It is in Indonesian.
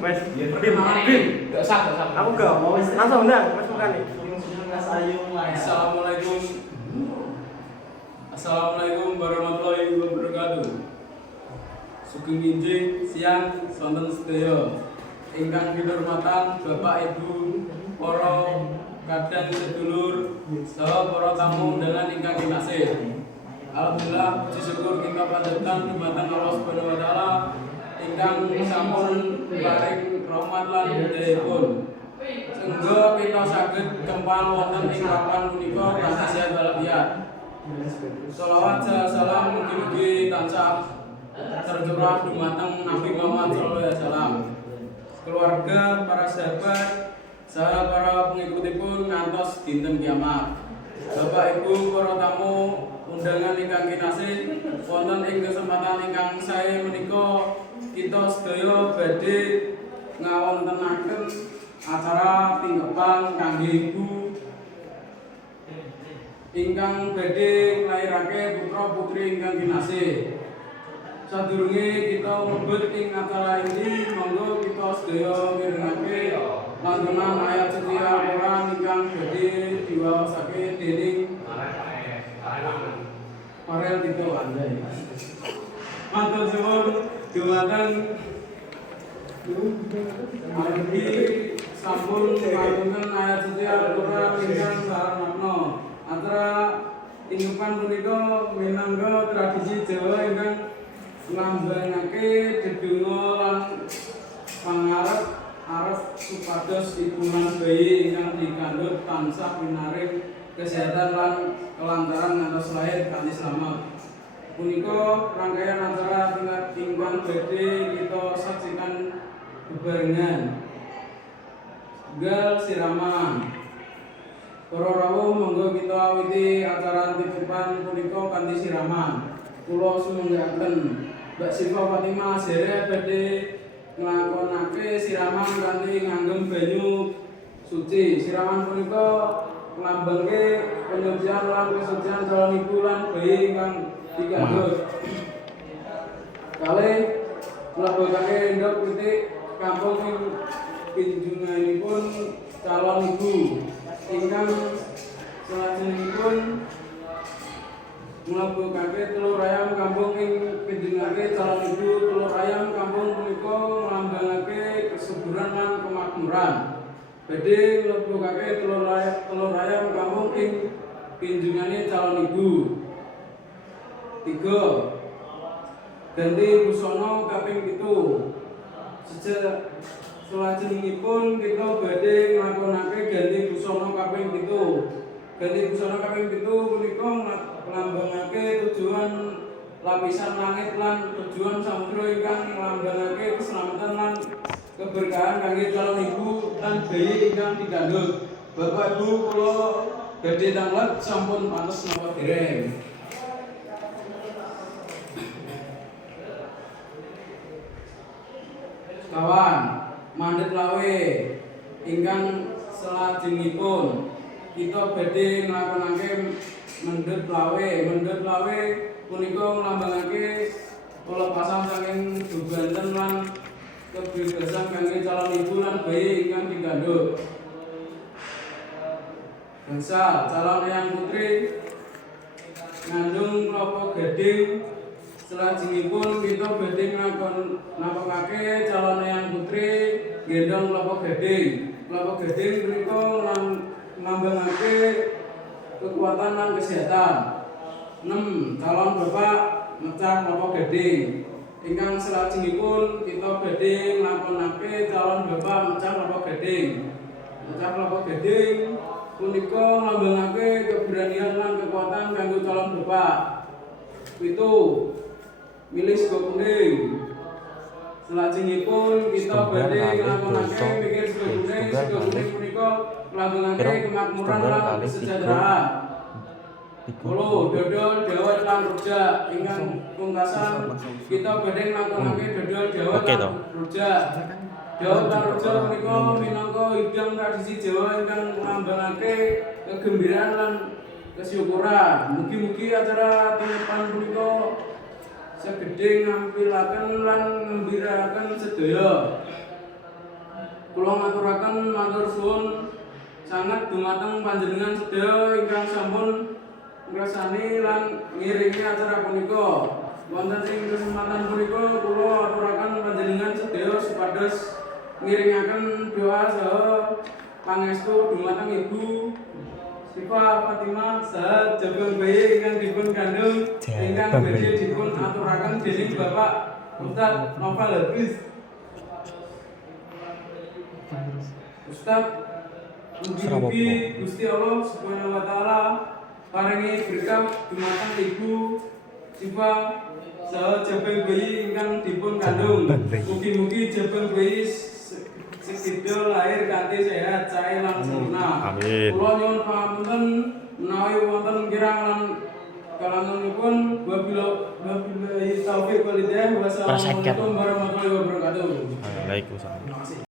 Mas, Perkenalan. Bin. Gak usah. Aku gak mau langsung undang, Mas bukan nih. Assalamualaikum. Assalamualaikum warahmatullahi wabarakatuh. Sugeng Injing siang sonten sedaya. Ingkang kinurmatan Bapak Ibu, para kadang sedulur, saha para tamu undangan ingkang kinasih. Alhamdulillah puji syukur kita panjatkan dumateng Allah Subhanahu wa taala ingkang sampun paring rahmat lan hidayahipun. Sehingga kita saged kempal wonten ing papan punika kanthi sehat walafiat. Shalawat salam mugi-mugi tansah tercurah dumateng Nabi Muhammad sallallahu alaihi wasallam. Keluarga, para sahabat, saha para pengikutipun ngantos dinten kiamat. Bapak Ibu para tamu undangan ingkang kinasih, wonten ing kesempatan ingkang sae menika kita sedaya badhe ngawontenaken acara tingkepan kangge ibu ingkang badhe nglairake putra putri ingkang kinasih. Sadurunge kita mlebet ing acara ini, monggo kita sedaya mirengake lantunan ayat suci Al-Qur'an ingkang badhe diwaosake dening Farel Tito Anjay. Matur suwun dumateng Ardi sampun lantunan ayat suci Al-Qur'an ingkang sarana antara tingkepan punika minangka tradisi Jawa ingkang nglambangake dedonga lan pangarep supados ibu lan bayi ingkang dikandhut tansah pinaring kesehatan lan kelantaran ngantos lahir kanthi slamet. Punika rangkaian acara tingkat ingkang badhe kita saksikan bebarengan. Gal siraman. Para rawuh monggo kita awiti acara titipan punika kanthi siraman. Kula sumenggaken Mbak Siva Fatimah Zere badhe nglakonake siraman kanthi nganggem banyu suci. Siraman punika nglambangke penyucian lan kesucian calon ibu lan bayi ingkang dikandhut. Kalih mlebetake endhog pitik kampung ing pinjunganipun calon ibu ingkang salajengipun mlebetake telur ayam kampung ing pinjungake calon ibu. Telur ayam kampung punika nglambangake kesuburan lan kemakmuran. Badhe mlebetake telur ayam kampung ing pinjungane calon ibu. 3. Ganti busana kaping 7. Salajengipun kita badhe nglakonake ganti busana kaping 7. Ganti busana kaping 7 punika nglambangake tujuan lapisan langit lan tujuan samudra ingkang nglambangake keselamatan lan keberkahan kangge calon ibu lan bayi ingkang dikandhut. Bapak Ibu kula badhe tanglet sampun pantes napa dereng. Kawan mandhet lawe ingkang salajengipun kita badhe nglakonake mendhet lawe. Mendhet lawe punika nglambangake pelepasan saking bebanten lan kebebasan kangge calon ibu lan bayi ingkang dikandhut. Bangsa calon eyang putri ngandung klapa gading. Salajengipun kita badhe nglakonake calon eyang putri gendong klapa gading. Klapa gading punika nglambangake kekuatan lan kesehatan. 6. Calon bapak mecah klapa gading. Ingkang salajengipun kita badhe nglakonake calon bapak mecah klapa gading. Mecah klapa gading punika nglambangake keberanian lan kekuatan kanggo calon bapak. 7. Milih sego kuning. Salajengipun kita badhe nglakonake mikir sego kuning. Sego kuning punika nglambangake kemakmuran lan kesejahteraan. 10. Dodol dawet lan rujak. Ingkang pungkasan kita badhe nglakonake dodol dawet lan rujak. Dawet lan rujak punika minangka hidang tradisi Jawa ingkang nglambangake kegembiraan lan kesyukuran. Mugi-mugi acara titipan punika segedhe ngampilaken lan ngembiraken sedaya. Kula ngaturaken matur suwun sanget dumateng panjenengan sedaya ingkang sampun ngrasani lan ngiringi acara punika. Wonten ing kesempatan punika kula aturaken panjenengan sedaya supados ngiringaken doa saha pangestu dumateng Ibu Syifa Fatimah saha jabang bayi ingkang dipun kandung ingkang badhe dipun aturaken dening Bapak Ustaz Novel Habis. Ustaz, mugi-mugi Gusti Allah Subhanahu wa taala paringi berkah dumateng Ibu Syifa saha jabang bayi ingkang dipun kandung. Mugi-mugi jabang bayi sekedhik lahir kanthi sehat, sae lan sempurna. Amin. Kula nyuwun pangapunten menawi wonten kirang lan kalanganipun wabillahi taufiq wal hidayah. Wassalamualaikum warahmatullahi wabarakatuh. Waalaikumsalam.